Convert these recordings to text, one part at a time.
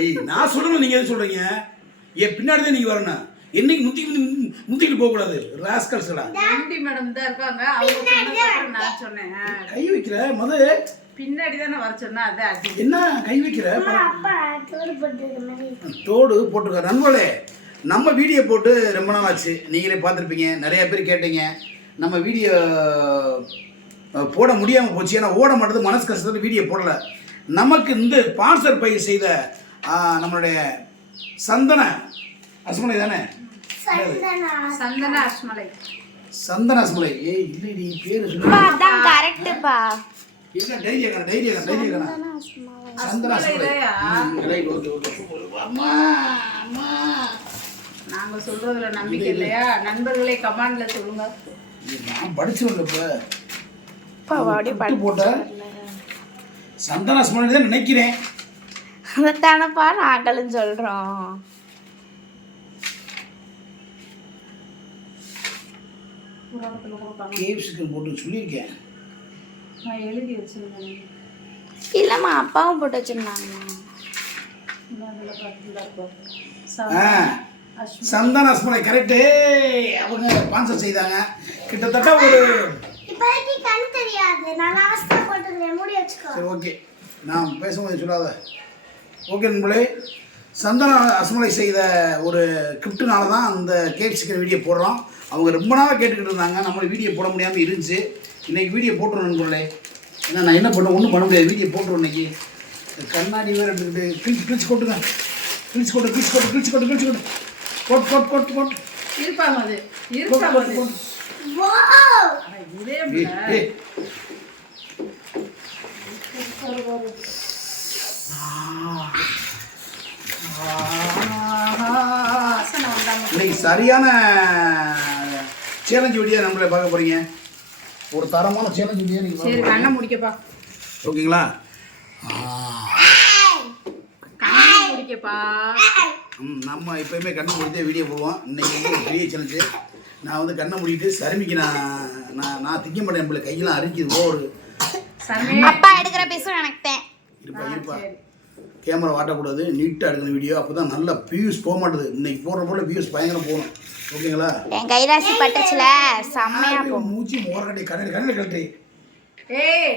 ஏய் நான் சொல்லணும், நீங்க எது சொல்றீங்க? ஏன் பின்னாடி தான் நீங்க வரணும். என்னைக்கு முந்திக்கிட்டு போக கூடாது. ராஸ்கல்ஸ்டா ஆண்டி மேடம் தான் இருக்காங்க. அவங்க சொன்னதுக்கு நான் சொன்னேன். கை வைக்கிற முத பின்னாடி தானே வர சொன்னா. அதான் என்ன கை வைக்கிற? அப்பா தோடு போட்டுருக்க மாதிரி. தோடு போட்டுருக்க. நண்பர்களே, நம்ம வீடியோ போட்டு ரொம்ப நாள் ஆச்சு. நீங்களே பார்த்துருப்பீங்க, நிறைய பேர் கேட்டீங்க. நம்ம வீடியோ போட முடியாமல் போச்சு. ஏன்னா ஓட மாட்டது, மனசு கஷ்டத்தில் வீடியோ போடலை. நமக்கு இந்த ஸ்பான்சர் பை செய்த நம்மளுடைய சந்தன அஸ்மலை தானே? சந்தன அஸ்மலை. சந்தன அஸ்மலை. ஏய் இல்லடி பேரு சொல்லு. அதான் கரெக்ட்ப்பா. என்ன டைரி சந்தன அஸ்மலை. Right, okay okay. அம்மா அம்மா நாங்க சொல்றதுல நம்பிக்கை இல்லையா? நண்பர்களே கமெண்ட்ல சொல்லுங்க. நான் படிச்சிருக்கேன். போட்ட சந்தன அஸ்மலை தான் நினைக்கிறேன். அதானப்பா நாங்களும் சொல்றோம். கேப்சிகம் போட்டு சொல்லியிருக்கேன். நான் எழுதி வச்சிருந்தேன். இல்லம்மா அப்பாவும் போட்டு வச்சிருந்தாங்கம்மா. சந்தன அஸ்மலை கரெக்டு. அவங்க ஸ்பான்சர் செய்தாங்க. கிட்டத்தட்ட ஒரு இப்போதைக்கு கண்ணு தெரியாது. நான் லாஸ்டா போட்டுக்கிறேன். மூடி வச்சுக்கோ. சரி ஓகே, நான் பேசும்போது சொல்லாத. ஓகே நண்பர்களே, சந்தன அஸ்மலை செய்த ஒரு கிஃப்ட்டுனால தான் அந்த கேப்சிக்கன் வீடியோ போடுறோம். அவங்க ரொம்ப நாளாக கேட்டுக்கிட்டு இருந்தாங்க. நம்மளுக்கு வீடியோ போட முடியாமல் இருந்துச்சு. இன்றைக்கி வீடியோ போட்டுருவோம் நண்பர்களே. ஏன்னா நான் என்ன பண்ண ஒன்றும் பண்ண முடியாது. வீடியோ போட்டுருவோம் இன்றைக்கி. கண்ணாடி வேறு எடுத்துக்கிட்டு கிழிச்சு கொட்டுங்க. கிழிச்சு கொட்டு போட்டு இருப்பாங்க. அது இன்னைக்கு சரியான சேலஞ்ச் வீடியோ நம்மள பார்க்க போறீங்க. ஒரு தரமான சேலஞ்ச் வீடியோ நீங்க. சரி கண்ணை முடிக்கப்பா. ஓகேங்களா? கண்ணை முடிக்கப்பா. நம்ம எப்பயுமே கண்ணை முடித்தே வீடியோ போடுவோம். இன்னைக்கு வந்து ஒரு பெரிய சேலஞ்சு. நான் வந்து கண்ணை மூடிட்டு சருமிக்கு நான் திங்க மாட்டேன். நம்மள கையெல்லாம் அரிக்குது. ஒரு அப்பா எடுக்கிற பீஸும் எனக்கு இருப்பா கேமரா வாட்டக்கூடாது. நீட்டாக எடுக்கணும் வீடியோ. அப்போ தான் நல்லா வியூஸ் போக மாட்டுது. இன்னைக்கு போடுற போல வியூஸ் பயங்கரம் போகணும். ஓகேங்களா? என் கைராசி பட்டுச்சுல செம்மையா போகும். மூச்சு மோரக்கட்டை கண்ணை கட்டி. ஏய்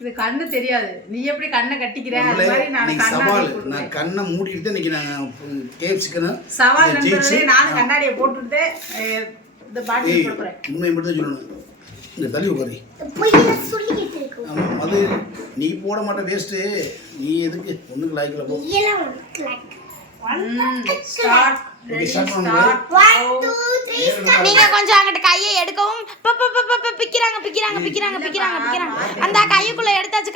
இது கண்ணு தெரியாது. நீ எப்படி கண்ணை கட்டிக்கிற? அது மாதிரி நான் சவால். நான் கண்ணை மூடிட்டு இன்னைக்கு நான் கேப்சிக்கன் சவால் நண்பர்களே. நான் கண்ணாடியை போட்டுட்டு இந்த பாட்டில் போடுறேன். உண்மையை மட்டும் தான் சொல்லணும். இந்த தள்ளி உட்காரி. அது நீ போட மாட்ட வேஸ்ட்டு. நீ எதுக்கு ஒன்றுக்கு லாய்க்கில் போ. நீங்க கொஞ்சம் அங்கிட்ட கையை எடுக்கவும் பிக்கிறாங்க. அந்த கைக்குள்ள எடுத்தாச்சு.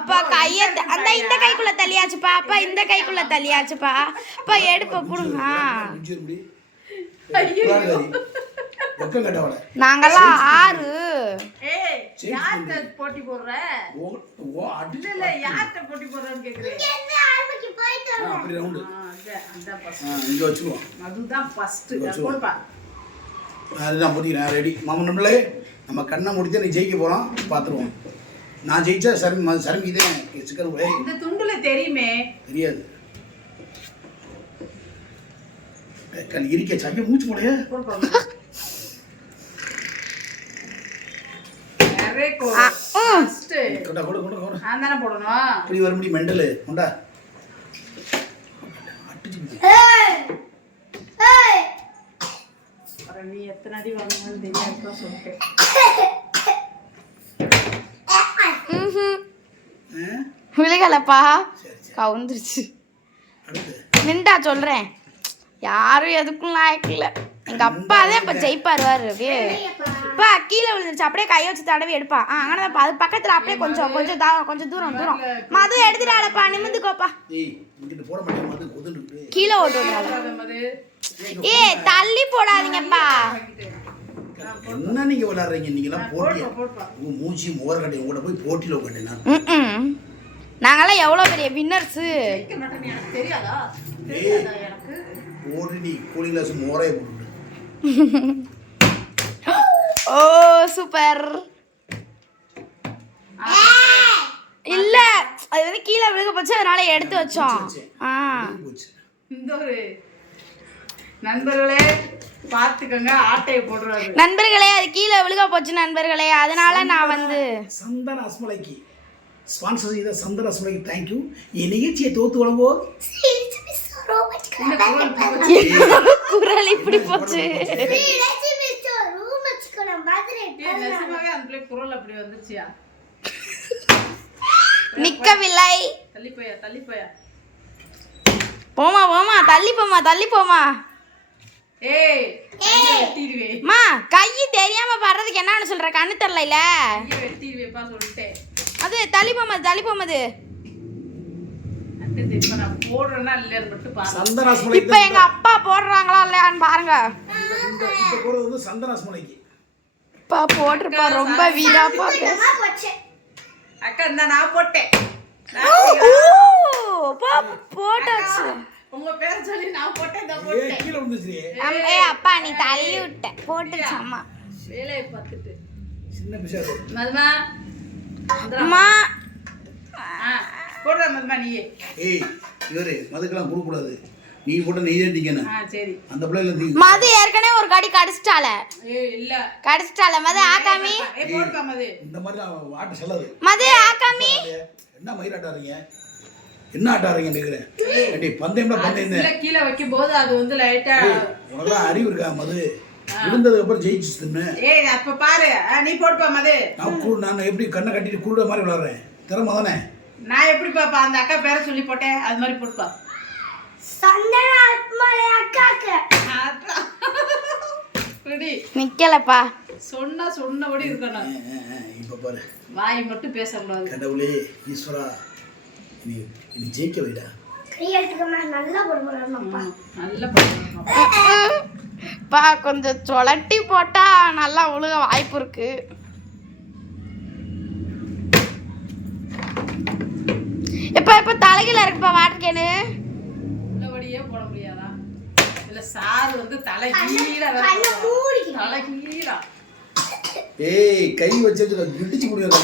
அப்பா கையை அந்த இந்த கைக்குள்ள தள்ளியாச்சுப்பா. அப்பா இந்த கைக்குள்ள தள்ளியாச்சுப்பா. அப்பா எடுப்ப புடுங்க. நாங்கெல்லாம் 6. யார்கிட்ட போட்டி போடுற? இல்ல யார்கிட்ட போட்டி போடுறன்னு கேக்குறேன். அதுதான் ஃபர்ஸ்ட். போடுப்பா. அதுதான் போட்டிக்கிறேன். ரெடி மாமன் நம்மளே. நம்ம கண்ணை முடித்து நீ ஜெயிக்க போகிறோம். பார்த்துருவோம். நான் ஜெயிச்சா சருமிக்கு தான் சிக்கன். இந்த துண்டுல தெரியுமே. தெரியாது. இருக்க சைய மூச்சு போலையே. போடணும். வர முடியும் மெண்டலு உண்டா? நீ எத்தனை அடி வாங்கணும்னு தெரியாது சொல்லிட்டேன். விழுகலப்பா, கவுந்துருச்சு. நின்றா சொல்றேன். யாரும் எதுக்கும் லாய்க்கல. எங்க அப்பா தான் இப்ப ஜெயிப்பாரு. இப்ப கீழே விழுந்துருச்சு. அப்படியே கையை வச்சு தடவி எடுப்பா. அங்கனதான்ப்பா. அது பக்கத்துல அப்படியே கொஞ்சம் தூரம் மது எடுத்துடாளப்பா. நிமிந்துக்கோப்பா. கீழே ஓட்டு. ஏ தள்ளி போடாதீங்கப்பா. என்ன நீங்க விளையாடுறீங்க? நீங்களாம் போட்டி மூச்சு மோரக்கட்டை உங்கள்கிட்ட போய் போட்டியில் உட்காந்து நாங்களாம் எவ்வளோ பெரிய வின்னர்ஸு. தெரியாதா? ஓடி நீ கூலிங் கிளாஸ் மோரையை போட்டு. ஓ சூப்பர். வந்து கீழே விழுக போச்சு, அதனால எடுத்து வச்சோம். ஆ போச்சு. இந்த ஒரு நண்பர்களே பார்த்துக்கோங்க, ஆட்டையை போடுறாரு. நண்பர்களே, அது கீழே விழுக போச்சு நண்பர்களே, அதனால நான் வந்து சந்தன அஸ்மலைக்கு ஸ்பான்சர் செய்த சந்தன அஸ்மலைக்கு தேங்க்யூ. என் நிகழ்ச்சியை தோத்து வழங்குவோர் குரல் இப்படி போச்சு. நிஜமாவே அந்த பிள்ளை குரல் அப்படி வந்துச்சியா? நிக்கவில்லை. தள்ளி போயா, தள்ளி போயா. போமா போமா, தள்ளி போமா, தள்ளி போமா. ஏய் வெட்டிடுவே. மா, கை தெரியாம படுறதுக்கு என்னன்னு சொல்ற? கண்ணு தெரியல. வெட்டிடுவேப்பா சொல்லிட்டேன். அது தள்ளி போமா, தள்ளி போமாது. இப்ப நான் போடுறேன்னா இல்லையான்னு மட்டும் பாருங்க. சந்தன அஸ்மலை இப்ப எங்க அப்பா போடுறாங்களா இல்லையான்னு பாருங்க. இந்த போறது வந்து சந்தன அஸ்மலைக்கு. அப்பா போட்டுருப்பா, ரொம்ப வீராப்பா. அக்கா இந்த நான் போட்டேன். போட்டாச்சு. உங்க பேர் சொல்லி நான் போட்டேன், இந்த ஏய் போட்டேன். கீழ விழுந்துச்சு. அப்பா நீ தள்ளி விட்ட. போட்டுச்சு அம்மா. வேலையை பார்த்துட்டு சின்ன பிசாரு. மதுமா அம்மா போடுற மதுமா நீயே. ஏய் இவரு மதுக்கெல்லாம் கொடுக்க கூடாது. நீ போட்ட நெய் தான் திங்கணும். சரி. அந்த பிள்ளைல நீ மது ஏற்கனவே ஒரு கடி கடிச்சிட்டால. ஏய் இல்ல கடிச்சிட்டால மது. ஆகாமி போடுப்பா மது. இந்த மாதிரி ஆட்ட செல்லாது. மது ஆகாமி. என்ன மயிர் ஆட்டாறீங்க? என்ன ஆட்டாறீங்க கேக்குறேன். ஏடி பந்தயம்ல பந்தயம் இல்ல கீழ வைக்கும் போது அது வந்து லைட்டா உனக்கு அறிவு இருக்கா மது? விழுந்ததுக்கு அப்புறம் ஜெயிச்சு தின்னு. ஏய் அப்ப பாரு நீ போடுப்பா மது. நான் எப்படி கண்ணை கட்டிட்டு குருட மாதிரி விளையாடுறேன். திறமை தானே. நான் எப்படி பாப்பா அந்த அக்கா பேரை சொல்லி போட்டேன் அது மாதிரி போடுப்பா. சந்தன அஸ்மலை அக்காக்கு. ரெடி. நிக்கலப்பா. சொன்னபடி இருக்கணும். இப்ப பாரு. வாய் மட்டும் பேசக்கூடாது. கடவுளே ஈஸ்வரா நீ ஜெயிக்க வைடா. கையெழுத்துக்கு நல்லா போடுவாங்கப்பா. நல்லா போடுவாங்க. பா கொஞ்சம் சொலட்டி போட்டா நல்லா உழுக வாய்ப்பு இருக்கு. இப்ப தலைகீழ இருக்குப்பா வாட்டர் கேனு. உள்ளபடியே போட முடியாதா? இல்ல சார் வந்து தலைகீழ தலைகீழ. ஏய் கை வச்சு இடிச்சு முடியாது.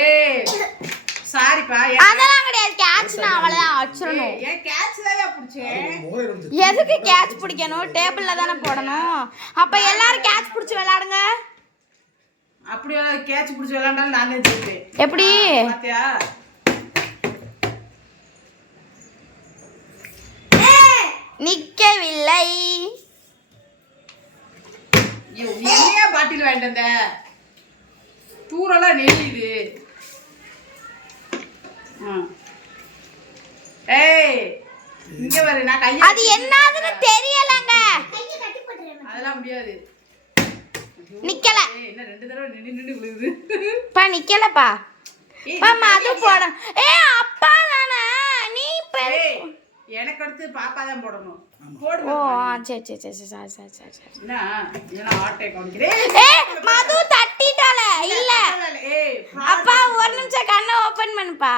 ஏய் சாரிப்பா. அதெல்லாம் கிடையாது. கேட்ச்னா அவ்வளவுதான் வச்சிரணும். ஏன் கேட்ச் தான் பிடிச்சேன். எதுக்கு கேட்ச் பிடிக்கணும்? டேபிள்ல தானே போடணும். அப்ப எல்லாரும் கேட்ச் பிடிச்சு விளையாடுங்க. அப்படியே கேட்ச் பிடிச்சு விளையாண்டாலும் நானே ஜெயிப்பேன். எப்படி பாத்தியா? நிக்கவில்லை. நீயே பாட்டில் வாங்கிட்டு வந்த தூரெல்லாம் நெளியுது. ஏய் இங்க பாரு நான் கையை அது என்னதுன்னு தெரியலங்க. அதெல்லாம் முடியாது. நிக்கல. என்ன 2 தடவை நின்னு விழுகுது. பா நிக்கலப்பா. பாமா அது போட. அப்பா தானே நீ எனக்கு அடுத்து பாப்பா தான் போடணும். போடு. ஓ சரி சரி சரி சரி சரி சரி சரி. என்ன ஆட்டை காமிக்கிறேன். மது தட்டிட்டால இல்ல. ஏய் அப்பா ஒரு நிமிஷம் கண்ணை ஓபன் பண்ணுப்பா.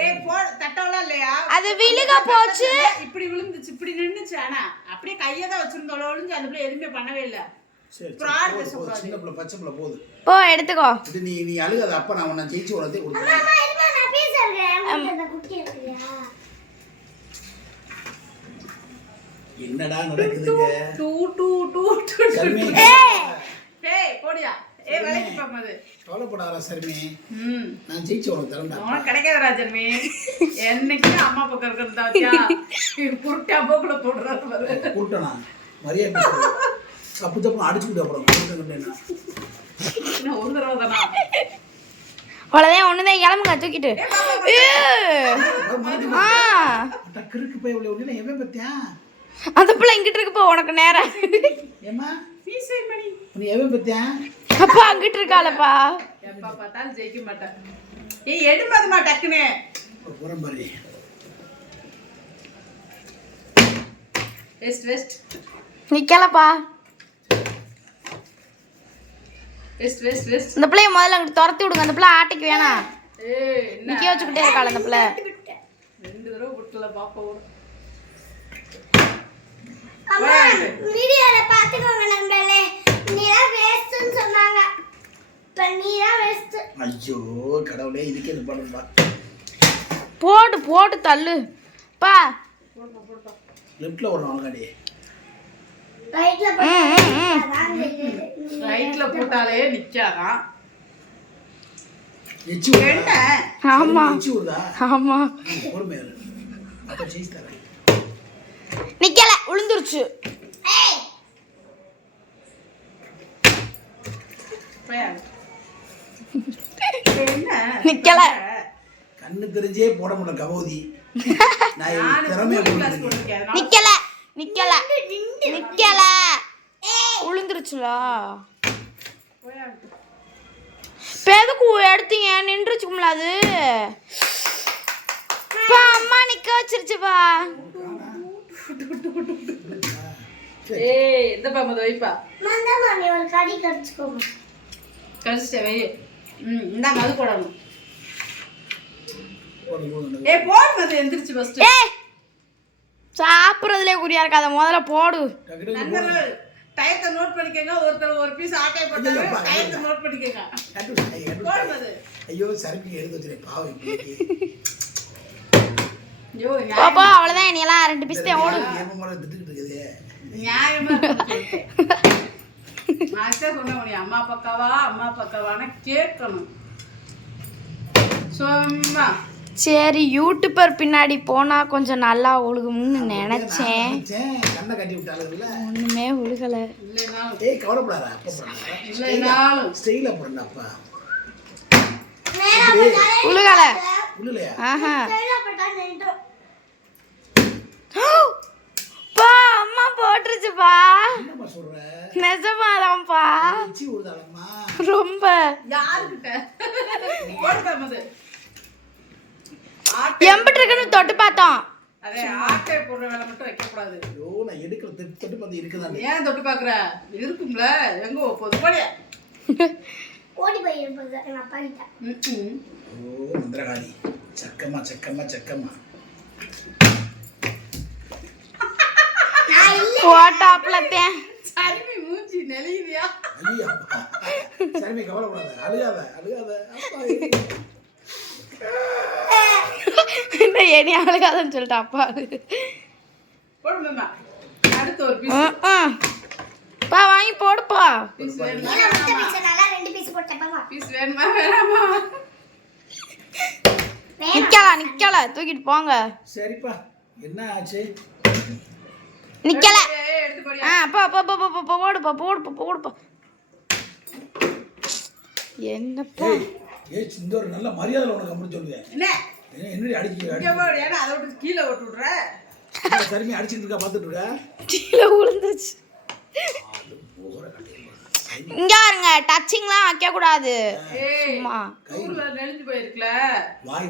ஏய் தட்டவலாம் இல்லையா? அது விழுக போச்சு. இப்படி விழுந்துச்சு, இப்படி நின்னுச்சு. ஆனா அப்படியே கையை தான் வச்சிருந்தோம். ஒளிஞ்சு அந்த பிள்ளை எதுவுமே பண்ணவே இல்லை. சின்ன பிள்ளை பச்சை பிள்ளை போகுது. போ எடுத்துக்கோ. நீ அழுகாத. அப்ப நான் உன்னை ஜெயிச்சு உனதே கொடுக்குறேன். என்னடா நடக்குதுங்க? ஏய் போடியா. ஏய் வேலைக்கு போறது. கவலைப்படாத சர்மி. நான் ஜெயிச்சு உனக்கு தரேன்டா. உனக்கு கிடைக்காத ராஜர்மி. என்னைக்கு அம்மா பக்கம் இருக்கிறதா வச்சியா? குருட்டா போக்குல போடுறாரு பாரு. குருட்டனா? மரியாதை பேசுற. தப்பு தப்பு அடிச்சு விட போறோம். என்ன ஒரு தடவை தானா? அவ்வளோதான் ஒண்ணுதான் கிளம்புங்க தூக்கிட்டு. கிறுக்கு போய் இவ்வளவு எவன் பத்தியா? அந்த பிள்ளை இங்கிட்டு இருக்குப்பா உனக்கு நேரம். ஏமா பீசை மணி நீ எவன் பத்தியா? அப்பா அங்கிட்டு இருக்காளப்பா. எப்பா பார்த்தாலும் ஜெயிக்க மாட்டேன். ஏய் எடுமாதுமா டக்குனே. போறேன் பாரு. வெஸ்ட் நிக்கலப்பா. வெஸ்ட் இந்த பிள்ளைய முதல்ல அங்கிட்டு துரத்தி விடுங்க. அந்த பிள்ளை ஆட்டைக்கு வேணாம். ஏய் நிக்க வச்சுக்கிட்டே இருக்காள் அந்த பிள்ளை. 2 தடவை விட்டுல பாப்பா ஓட. அம்மா வீடியோல பாத்துக்கோங்க நண்பர்களே. நீதான் வேஸ்ட்னு சொன்னாங்க. இப்ப நீதான் வேஸ்ட். ஐயோ கடவுளே இதுக்கே இது பண்ணுடா. போடு போட்டு தள்ளு பா. லெஃப்ட்ல வரணும் அவங்காடி. ரைட்ல ரைட்ல போட்டாலே நிக்காதான். எச்சி என்ன ஆமா எச்சி வருதா? ஆமா பொறுமையா இரு. அப்ப ஜெயிச்சு தரேன். நிக்கல உளுந்துருச்சு. என்ன நிக்கல. கண்ணு தெரிஞ்சே போட முடியல கபோதி. நான் திறமையா போடுறேன். நிக்கல நிக்கல நிக்கல உளுந்துருச்சுலா. எதுக்கு எடுத்தீங்க? நின்றுச்சுக்கும்ல அது. பா அம்மா நிக்க வச்சிருச்சுப்பா. ஏய் இந்த பாம்பு வைப்பா. மந்தமா நீ ஒரு கடி கடிச்சுக்கோமா. கழிச்சிட்டே வை. இந்த மது போடணும். போடு, போடு. ஏய் போடு மது எந்திரிச்சு ஃபர்ஸ்ட். ஏய் சாப்பிடுறதுலே குறியா இருக்காத, முதல்ல போடு. டக்கு நண்பர்கள் டயத்தை நோட் பண்ணிக்கங்க. ஒருத்தர் ஒரு பீஸ் ஆட்டை போட்டாங்க. டயத்தை நோட் பண்ணிக்கங்க. போடு மது. ஐயோ சரக்கு எடுத்து வச்சிருக்கேன் பாவம் இப்படி. ஐயோ பாப்பா அவ்வளவுதான். நீ எல்லாம் 2 பீஸ் தான் ஓடு. ஏமா முறை திட்டுக்கிட்டு இருக்குதே. நியாயமா நான் சொன்ன உனி அம்மா பக்காவான்னு கேட்கணும். சும்மா சரி யூடியூபர் பின்னாடி போனா கொஞ்சம் நல்லா ஒழுகும்னு நினைச்சேன். கண்ணை கட்டி விட்டாளுல. ஒண்ணுமே ஒழுகல. இல்லைனாலும் ஏய் கவலைப்படாத. அப்ப போடுறேன். இல்லைனாலும் ஸ்டைலா போடுறேன் அப்பா. ஒழுகல. உள்ளலையா? ஆஹா கையில போட்டா நின்றோம். பா அம்மா போட்டுருச்சுப்பா. என்னம்மா சொல்ற? நிஜமாதான்ப்பா. எச்சி ஊறுதாளம்மா. ரொம்ப யாருக்கிட்ட போடுதா மது. எம்பிட்டு இருக்குன்னு தொட்டு பார்த்தோம். அதே ஆட்டை போடுற வேலை மட்டும் வைக்க கூடாது. ஐயோ நான் எடுக்கிற தொட்டு பார்த்து இருக்குதான். ஏன் தொட்டு பாக்குற? இருக்கும்ல எங்க போகுது போடியா. ஓடி போய் இருப்பது எங்க அப்பா கிட்ட. ஓ மந்திரகாளி. சக்கமா சக்கமா சக்கமா. போட்டாப்லத்தேன். சரிமி மூஞ்சி நெளியுதியா? ஐயா சரிமே கவலைப்படாத. அழுகாத அழுகாத. அப்பா என்ன ஏனி அழுகாதன்னு சொல்லிட்டு அப்பா. போடுமா அடுத்து ஒரு பீஸ். பா வாங்கி போடுப்பா. பீஸ் வேணுமா? நீல முட்டை பீஸ் நல்லா 2 பீஸ் போட்டேன் பாப்பா. பீஸ் வேணுமா வேணாமா? நிக்கல தூக்கிட்டு போங்க. சரிப்பா என்ன ஆச்சு? நிக்கல. ஏய் எடுத்து போடியா. அப்பா போடுப்பா. என்னப்பா ஏய் ஏய் இந்த ஒரு நல்ல மரியாதை உனக்கு அப்படி சொல்லுவேன். என்ன என்னடி அடிச்சு இங்க போடு. ஏன்னா அதை விட்டு கீழே ஓட்டு விடுற. சரிமே அடிச்சுட்டு இருக்கா பார்த்துட்டு இருக்கா. கீழே விழுந்துச்சு. இங்க பாருங்க டச்சிங்லாம் வைக்க கூடாது. ஏய் சும்மா ஊர்ல நெளிஞ்சு போயிருக்கல.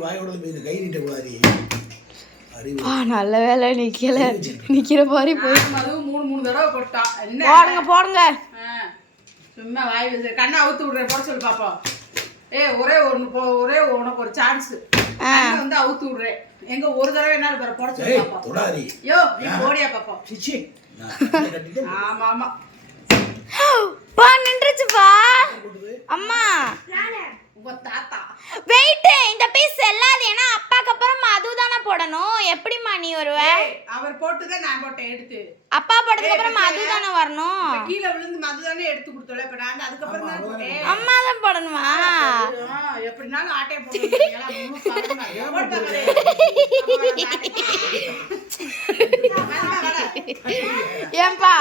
வாயோட மீது கை நீட்ட கூடாது. அறிவு நல்ல வேலை நிக்கிற மாதிரி போய் அதுவும் 3 தடவை போட்டான். என்ன போடுங்க. சும்மா வாய் வச்சு கண்ணை அவுத்து விடுறேன். போட சொல்லு பாப்போம். ஏய் ஒரே உனக்கு ஒரு சான்ஸ். வந்து அவுத்து விடுறேன். எங்க ஒரு தடவை என்ன போட சொல்லு ஏய் பாப்போம். தொடாதி. யோ நீ போடியா பாப்போம். சிச்சி ஆமா பா நின்றுச்சுப்பா. அம்மா உங்க தாத்தா வெயிட். இந்த பீஸ் எல்லாது ஏன்னா அப்பாக்கு அப்புறம் அதுதானே போடணும். எப்படிமா நீ வருவ? அவர் போட்டுதான் நான் போட்டேன் எடுத்து. அப்பா போட்டதுக்கு அப்புறம் அதுதானே வரணும். கீழே விழுந்து மதுதானே எடுத்து கொடுத்தோல. இப்ப நான் அதுக்கப்புறம் தான் போட்டேன். அம்மா தான் போடணுமா? எப்படினாலும் ஆட்டையை போட்டு ஏன்பா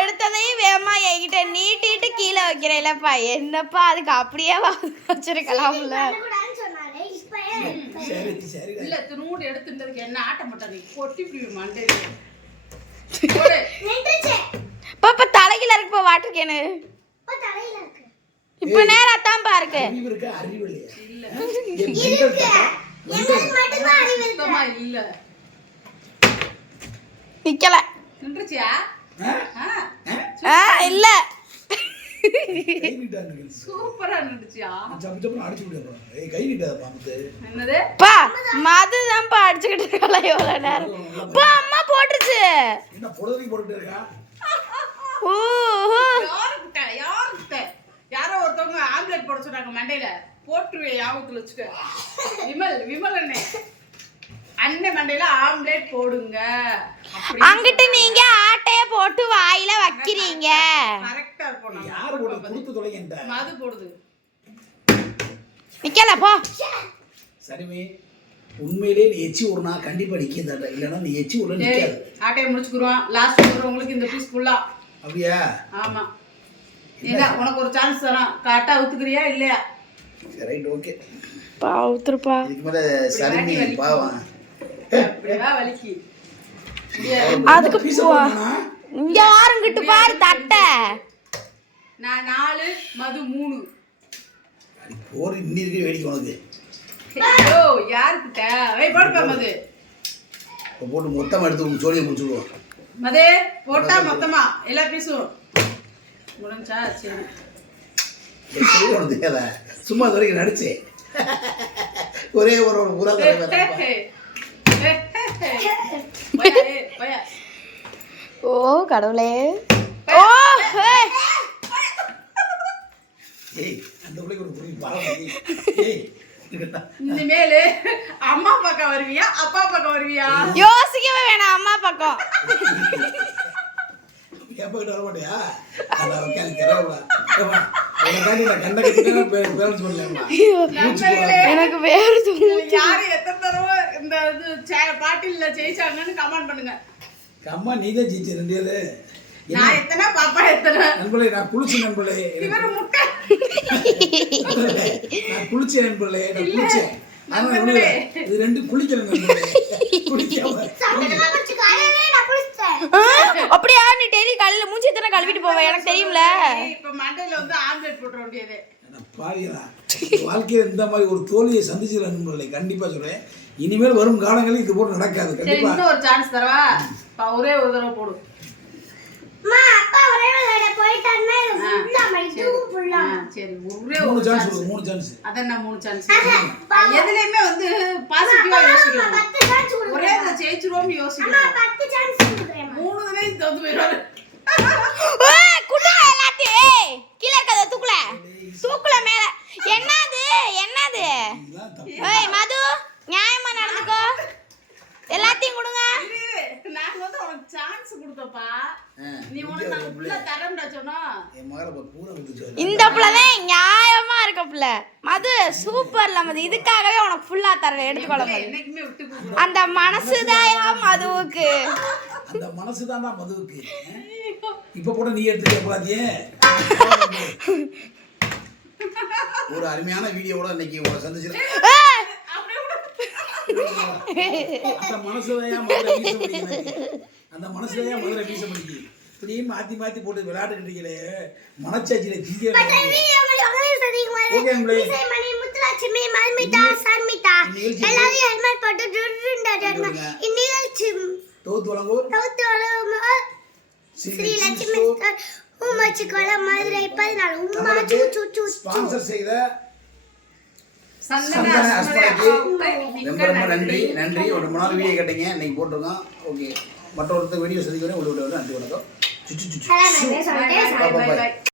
எடுத்ததையும் வேகமா என்கிட்ட நீட்டிட்டு கீழே வைக்கிறேன்லப்பா. என்னப்பா அதுக்கு அப்படியே வச்சிருக்கலாம்ல. இல்ல திருமூடு எடுத்துட்டதுக்கு என்ன ஆட்ட மாட்டேன். நீ கொட்டி பிடிவி மண்டே. பாப்பா தலையில இருக்குப்பா வாட்டர் கேனு. இப்ப நேரா தான் பாருக்கு. அறிவு இருக்கா? அறிவு இல்ல நிக்கல. நின்றுச்சியா? இல்ல சூப்பரா நின்றுச்சியா? என்னது பா மதுதான்ப்பா அடிச்சுக்கிட்டு இருக்கல எவ்வளவு நேரம். பா அம்மா போட்டுருச்சு. யாருக்கிட்ட யாரோ ஒருத்தவங்க ஆம்லெட் போட சொன்னாங்க மண்டையில. போட்டுருவேன் ஞாபகத்துல வச்சுக்க. விமல் அண்ணே அண்ணன் மண்டையில ஆம்லேட் போடுங்க. அங்கிட்டு நீங்க ஆட்டைய போட்டு வாயில வைக்கிறீங்க. கரெக்டா இருக்கும். யாரு போட்டு கொடுத்து தொலைங்கன்ற மது போடுது. நிக்கல போ. சரிமே, உண்மையிலே நீ எச்சி ஊர்னா கண்டிப்பா நிக்காத, இல்லைன்னா நீ எச்சி ஊர்ல நிக்காது. ஆட்டையை முடிச்சுக்குருவோம். லாஸ்ட் உங்களுக்கு இந்த பீஸ் ஃபுல்லா. அப்படியா? ஆமா. ஏங்க உனக்கு ஒரு சான்ஸ் தரோம். கரெக்டா ஊத்துக்கிறியா இல்லையா? சரி, ரைட், ஓகே. பாவுத்துருப்பா. இதுக்கு மேல சரிமே பாவம். அப்படியே வலிக்கி. அதுக்கு இங்க வாருங்கிட்டு பாரு தட்டை. நான் 4 மது 3. அடி போற இன்னி இருக்க வேடிக்கை உனக்கு. ஐயோ யாருக்கிட்ட? வெய் போடு மது. போட்டு மொத்தமா எடுத்து உங்க ஜோலியை முடிச்சுடுவோம். மதே போட்டா மொத்தமா எல்லா பீஸும் முடிஞ்சா சரி. உனக்கு தேவை சும்மா இது வரைக்கும் நடிச்சேன். ஒரே ஒரு புறா ஓ கடவுளே. ஓ ஏய், அந்த பிள்ளைக்கு ஒரு புரிய பரவாயில்லை. ஏய், இனிமேலு அம்மா பக்கம் வருவியா அப்பா பக்கம் வருவியா? யோசிக்கவே வேணாம். அம்மா பக்கம். எப்ப கிட்ட வர மாட்டியா? அதான் கேட்கறா. கண்ட கட்டினா பேலன்ஸ் பண்ணலாமா? எனக்கு வேறு யாரு எத்தனை தடவை இந்த பாட்டில்ல ஜெயிச்சாங்கன்னு கமெண்ட் பண்ணுங்க. அம்மா நீ தான் ஜெயிச்ச ரெண்டு. நான் எத்தனை பாப்பா எத்தனை நண்பர்களே, நான் குளிச்ச நண்பர்களே, இவரு முட்டை நான் குளிச்ச நண்பர்களே, நான் குளிச்சேன். ஆனா இது ரெண்டு குளிக்கல நண்பர்களே. குளிக்காம அப்படியா? நீ டெய்லி காலையில மூஞ்சி எத்தனை கழுவிட்டு போவ? எனக்கு தெரியும்ல. இப்ப மண்டையில வந்து ஆம்லெட் போட்டுற வேண்டியது. பாவியா, வாழ்க்கையில இந்த மாதிரி ஒரு தோல்வியை சந்திச்சல நண்பர்களே, கண்டிப்பா சொல்றேன். இனிமேல் வரும் காலங்களில் இது போட்டு நடக்காது. சரி, கண்டிப்பா இன்னும் ஒரு சான்ஸ் தரவா? ஒரே ஒரு தடவை போடு. அப்பா ஒரே ஒரு தடவை போயிட்டாருன்னா இது ஃபுல்லா மைதும் ஃபுல்லா. சரி, ஒரே 3 ஒரு சான்ஸ் சான்ஸ். கொடுங்க. 3 சான்ஸ். அதான் நான் 3 சான்ஸ். எதுலயுமே வந்து பாசிட்டிவா யோசிக்கணும். 10 சான்ஸ் கொடுங்க. ஒரே இத ஜெயிச்சிரோம்னு யோசிக்கணும். 10 சான்ஸ் கொடுக்குறேன். 3 தடவை தோத்து போயிடுவாரு. ஏய் குடுங்க எல்லாத்தையும். ஏய் கீழ இருக்கத தூக்குல. தூக்குல மேல. என்னது? என்னது? இதுதான் தப்பு. ஏய் மது, நியாயமா நடந்துக்கோ. எல்லாத்தையும் கொடுங்க. நான் வந்து உனக்கு சான்ஸ் கொடுத்தப்பா. நீ இங்க உனக்கு ஒரு புள்ள. நல்லா தரம்டா சொன்னா. என் மகளை பூரா கொடுத்து இந்த புள்ளதான் நியாயமா இருக்க புள்ள. மது சூப்பர்ல மது. இதுக்காகவே உனக்கு ஃபுல்லா தரேன். எடுத்துக்கொள்ள மது. என்னைக்குமே விட்டு கொடுக்க. அந்த மனசுதாயா மதுவுக்கு. அந்த மனசு தான்டா மதுவுக்கு. இப்ப கூட நீ எடுத்துக்க கூடாதியே. ஒரு அருமையான வீடியோவோட இன்னைக்கு உங்களை சந்திச்சிருக்கேன். அந்த மனசுதான் மதுரை வீச முடியுது. அந்த மனசுதான் மதுரை வீச முடியுது. இப்படியே மாத்தி மாத்தி போட்டு விளையாட்டுக்கிட்டு இருக்கீங்களே, மனச்சாட்சியில தீய. ஓகே நம்மளே. மணி முத்துலட்சுமி மல்மிதா சர்மிதா எல்லாரும் ஹெல்மெட் போட்டு டுடுண்டடன இந்நிகழ்ச்சி தோத்து வழங்குவோர் ஸ்ரீ லட்சுமி உமாச்சி கொல மதுரை 14 உமா சூ ஸ்பான்சர் செய்த சந்தன சந்தன அஸ்மலைக்கு அஸ்மலைக்கு ரொம்ப ரொம்ப நன்றி. நன்றி. ஒரு 3 நாள் வீடியோ கேட்டீங்க, இன்னைக்கு போட்டிருக்கோம். ஓகே, மற்றொருத்தர் வீடியோ சந்திக்கிறேன். உங்களுக்கு நன்றி, வணக்கம். Bye by.